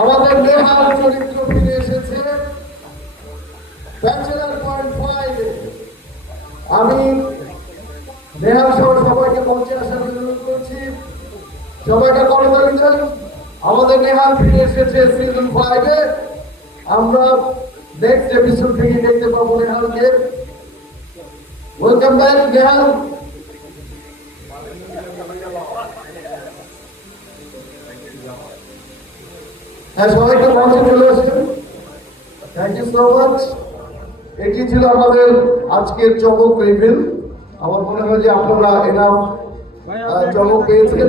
আমাদের নেহাল চরিত্র ফিরে এসেছে ব্যাচেলার পয়েন্ট 5 আমি নেহাল সহ সবাইকে মঞ্চে আসার অনুরোধ করছি। সবাইকে করতালি দেন। আমাদের নেহাল ফিরে এসেছে সিজন 5 এ। আমরা নেক্সট এপিসোড থেকে দেখতে পাবো নেহালকে। Welcome back Nehal. হ্যাঁ, সবাইকে মঞ্চে চলে আসেন। Thank you so much. এটি ছিল আমাদের আজকের চমক রিভিল। আমার মনে হয় যে আপনারা এনাফ চমক পেয়েছেন।